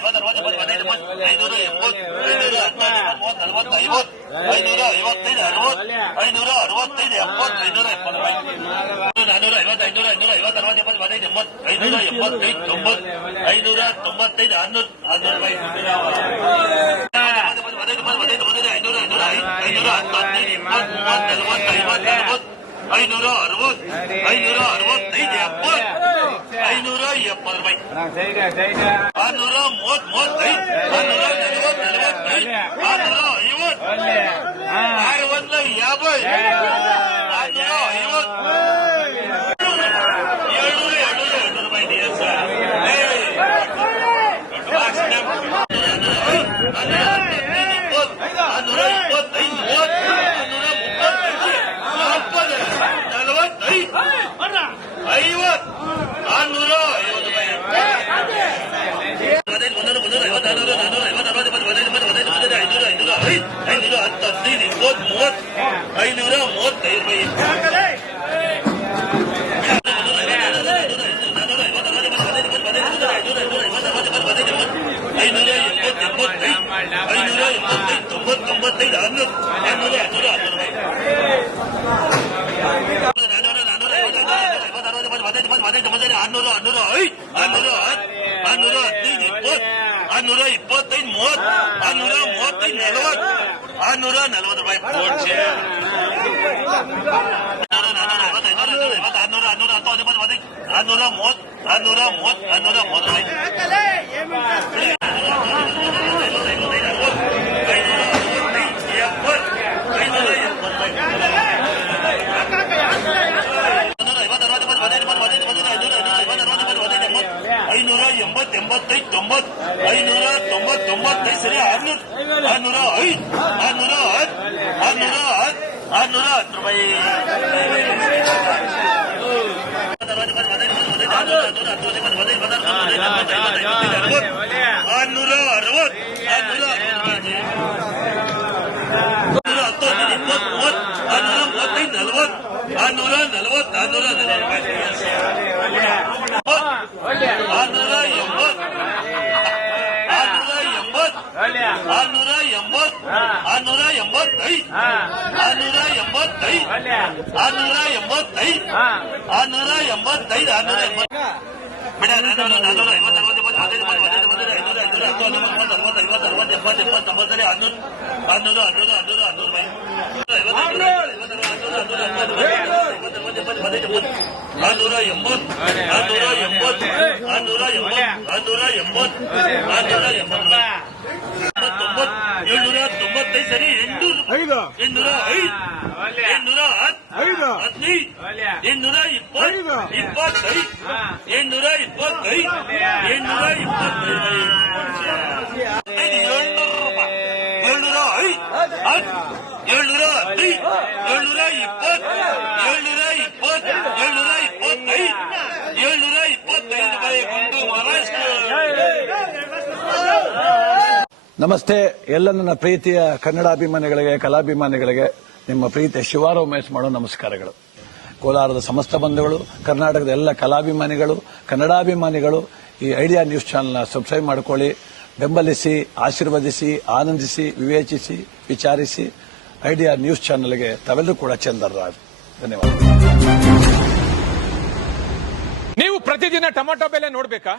ಐನೂರ ಐನೂರ ಐವತ್ತು ಅರವತ್ತು ಎಪ್ಪತ್ತು ಹದಿನೈದು ಎಪ್ಪತ್ತು ಐನೂರ ಎಪ್ಪತ್ತು ಐನೂರ ಹದಿನೈದು ಮೂವತ್ತು ನಲವತ್ತು ಐವತ್ತು ಐನೂರ ಐವತ್ತೈದು ಅರವತ್ತು ಐನೂರ ಅರವತ್ತೈದು ಎಪ್ಪತ್ತು ಐನೂರ ಎಪ್ಪತ್ತು ನಾನೂರ ಐವತ್ತು ಐನೂರ ಐನೂರ ಐವತ್ತು ಅರವತ್ತು ಎಪ್ಪತ್ತು ಹದಿನೈದು ಎಂಬತ್ತು ಐನೂರ ಎಪ್ಪತ್ತೈದು ತೊಂಬತ್ತು ಐನೂರ ತೊಂಬತ್ತೈದು ಹನ್ನೂರು ಹನ್ನೂರು ಹದಿನೈದು ಹದಿನೈದು ಹದಿನೈದು ಐನೂರ ಐನೂರ ಐನೂರ ಹತ್ತು ಹದಿನೈದು ಇಪ್ಪತ್ತು ಮೂವತ್ತು ನಲವತ್ತು ಐವತ್ತು ನಲವತ್ತು ಐನೂರ ಅರವತ್ತು ಐನೂರ ಅರವತ್ತೈದು ಎಪ್ಪತ್ತು ಐನೂರ ಎಪ್ಪತ್ತು ರೂಪಾಯಿ மோத்தை ತೊಂಬತ್ತೈದು ಆರ್ನೂರು ಆರ್ನೂರ ಐದು ಆರ್ನೂರ ಹತ್ತು ಆರ್ನೂರ ಹದಿನೈದು ಇಪ್ಪತ್ತು ಆರ್ನೂರ ಇಪ್ಪತ್ತೈದು ಮೂವತ್ತು ಆರ್ನೂರ ಮೂವತ್ತೈದು ನಲವತ್ತು ಆರ್ನೂರ ನಲವತ್ತು ರೂಪಾಯಿ ಕೋಟ್ ಶೇರ್ ಆರ್ನೂರ ಆರ್ನೂರ ಹತ್ತು ಹದಿಮೂರು ಹದಿನೈದು ಆರ್ನೂರ ಮೂವತ್ತು ಆರ್ನೂರ ಮೂವತ್ತು ಆರ್ನೂರ ಮೂವತ್ತು ರೂಪಾಯಿ ಐನೂರ ಎಂಬತ್ ಎಂಬತ್ತೈದು ತೊಂಬತ್ತು ಐನೂರ ತೊಂಬತ್ ತೊಂಬತ್ತೈದು ಸರಿ ಆರ್ನೂರ ಆರ್ನೂರ ಐದು ಆರ್ನೂರ ಹತ್ತು ಆರ್ನೂರ ಹತ್ತು ಆರ್ನೂರ ಹತ್ತು ರೂಪಾಯಿ ಆರ್ನೂರ ಅರವತ್ತು ಆರ್ನೂರ ಹತ್ತು ಹದಿನೈದು ಇಪ್ಪತ್ತು ಮೂವತ್ತು ಆರ್ನೂರ ಮೂವತ್ತೈದು ನಲವತ್ತು ಆರ್ನೂರ ನಲವತ್ತು ಆರ್ನೂರ ನಲವತ್ತು ಎಂಬತ್ತೈದು ಆರ್ನೂರ ಎಂಬತ್ತೈದು ಆರ್ನೂರ ಎಂಬತ್ತೈದು ಆರ್ನೂರ ಎಂಬತ್ತೈದು ಆರ್ನೂರ ಎಂಬತ್ತು ಬಿಡ ನಾನ್ನೂರ ನಾನ್ನೂರ ಐವತ್ತು ಅರವತ್ತು ಎಪ್ಪತ್ತು ಹದಿನೈದು ಹದಿನೈದು ಹದಿನೈದು ಐನೂರ ಐನೂರ ಹತ್ತು ಹನ್ನೊಂದು ಮೂವತ್ತು ನಲವತ್ತು ಐವತ್ತು ಅರವತ್ತು ಎಪ್ಪತ್ತು ಎಪ್ಪತ್ತು ತೊಂಬತ್ತಲ್ಲಿ ಹನ್ನೂರು ಹನ್ನೂರು ಹನ್ನೂರು ಹನ್ನೂರು ಹನ್ನೂರು ರೂಪಾಯಿ ಆರ್ನೂರ ಎಂಬತ್ತು ಆರ್ನೂರ ಎಂಬತ್ತು ಆರ್ನೂರ ಎಂಬತ್ತು ಆರ್ನೂರ ಎಂಬತ್ತು ಆರ್ನೂರ ಎಂಬತ್ತು ತೊಂಬತ್ತು ಏಳ್ನೂರ ತೊಂಬತ್ತೈದು ಸರಿ ಎಂಟುನೂರು ಎಂಟುನೂರ ಐದು ಎಂಟುನೂರ ಹತ್ತು ಹದಿನೈದು ಎಂಟುನೂರ ಇಪ್ಪತ್ತು ಇಪ್ಪತ್ತೈದು ಎಂಟುನೂರ ಇಪ್ಪತ್ತೈದು ಎಂಟುನೂರ ಇಪ್ಪತ್ತೈದು ಏಳ್ನೂರು ರೂಪಾಯಿ ಏಳ್ನೂರ ಐದು ಹತ್ತು ಏಳ್ನೂರ ಹದಿನೈದು ಏಳ್ನೂರ ಇಪ್ಪತ್ತು ನಮಸ್ತೆ. ಎಲ್ಲ ನನ್ನ ಪ್ರೀತಿಯ ಕನ್ನಡಾಭಿಮಾನಿಗಳಿಗೆ, ಕಲಾಭಿಮಾನಿಗಳಿಗೆ, ನಿಮ್ಮ ಪ್ರೀತಿಯ ಶಿವಾರ ಉಮೇಶ್ ಮಾಡೋ ನಮಸ್ಕಾರಗಳು. ಕೋಲಾರದ ಸಮಸ್ತ ಬಂಧುಗಳು, ಕರ್ನಾಟಕದ ಎಲ್ಲ ಕಲಾಭಿಮಾನಿಗಳು, ಕನ್ನಡಾಭಿಮಾನಿಗಳು, ಈ ಐಡಿಯಾ ನ್ಯೂಸ್ ಚಾನಲ್ನ ಸಬ್ಸ್ಕ್ರೈಬ್ ಮಾಡ್ಕೊಳ್ಳಿ. ಬೆಂಬಲಿಸಿ, ಆಶೀರ್ವದಿಸಿ, ಆನಂದಿಸಿ, ವಿವೇಚಿಸಿ, ವಿಚಾರಿಸಿ ಐಡಿಯಾ ನ್ಯೂಸ್ ಚಾನಲ್ಗೆ ತಾವೆಲ್ಲರೂ ಕೂಡ ಚಂದರ್ರಾಜ್ ಧನ್ಯವಾದ. ನೀವು ಪ್ರತಿದಿನ ಟೊಮೆಟೊ ಬೆಲೆ ನೋಡಬೇಕಾ?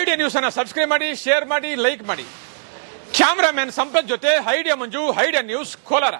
ಐಡಿಯಾ ನ್ಯೂಸ್ ಅನ್ನ ಸಬ್ಸ್ಕ್ರೈಬ್ ಮಾಡಿ, ಶೇರ್ ಮಾಡಿ, ಲೈಕ್ ಮಾಡಿ. ಕ್ಯಾಮ್ರಾಮನ್ ಸಂಪತ್ ಜೊತೆ ಹೈಡಿಯಾ ಮಂಜು ಹೈಡಿಯಾ ನ್ಯೂಸ್ ಕೋಲಾರ